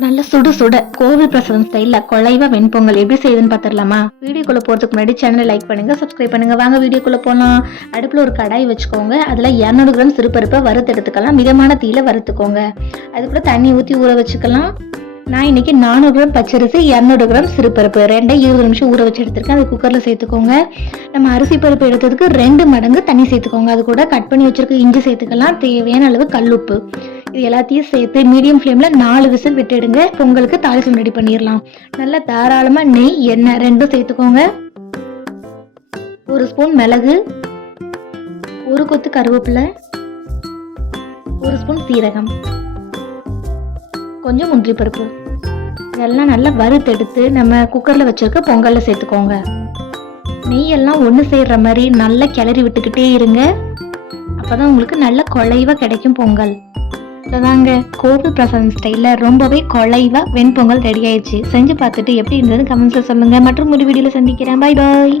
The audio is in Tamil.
நல்ல சுடு சுட கோவில் பிரசாதம் ஸ்டைல்ல குழைவா வெண்பொங்கல் எப்படி செய்யுதுன்னு பாத்திரலாமா? வீடியோக்குள்ள போறதுக்கு முன்னாடி சேனலை லைக் பண்ணுங்க, சப்ஸ்கிரைப் பண்ணுங்க. வாங்க வீடியோக்குள்ள போலாம். அடுப்புல ஒரு கடாய் வச்சுக்கோங்க. அதுல 200 கிராம் சிறுபருப்பை வறுத்து எடுத்துக்கலாம். மிதமான தீயில வறுத்துக்கோங்க. அதுக்குள்ள தண்ணி ஊத்தி ஊற வச்சுக்கலாம். நான் இன்னைக்கு 400 கிராம் பச்சரிசி, 200 கிராம் சிறுபருப்பு 20 நிமிஷம் ஊற வச்சு எடுத்திருக்கேன். அது குக்கர்ல சேர்த்துக்கோங்க. நம்ம அரிசி பருப்பு எடுத்ததுக்கு 2 மடங்கு தண்ணி சேர்த்துக்கோங்க. அது கூட கட் பண்ணி வச்சிருக்க இஞ்சி சேர்த்துக்கலாம். தேவையான அளவு கல்லுப்பு. இது எல்லாத்தையும் சேர்த்து மீடியம் ஃப்ளேம்ல 4 விசில் விட்டுடுங்க. பொங்கலுக்கு தாளிசம் ரெடி பண்ணிடலாம். நல்லா தாராளமா நெய், எண்ணெய் ரெண்டும் சேர்த்துக்கோங்க. 1 ஸ்பூன் மிளகு, 1 கொத்து கருவேப்பிலை, 1 ஸ்பூன் சீரகம், கொஞ்சம் முந்திரி பருப்பு. இதெல்லாம் நல்லா வறுத்தெடுத்து நம்ம குக்கர்ல வச்சிருக்க பொங்கல்ல சேர்த்துக்கோங்க. நெய்யெல்லாம் ஒன்று சேர்ற மாதிரி நல்லா கிளறி விட்டுக்கிட்டே இருங்க. அப்பதான் உங்களுக்கு நல்ல குழைவா கிடைக்கும் பொங்கல். இதாங்க கோவில் பிரசாதம் ஸ்டைல்ல ரொம்பவே குழைவா வெண்பொங்கல் ரெடி ஆயிடுச்சு. செஞ்சு பார்த்துட்டு எப்படி இருந்ததுன்னு கமெண்ட்ஸ்ல சொல்லுங்க. மற்றும் ஒரு வீடியோல சந்திக்கிறேன். Bye bye.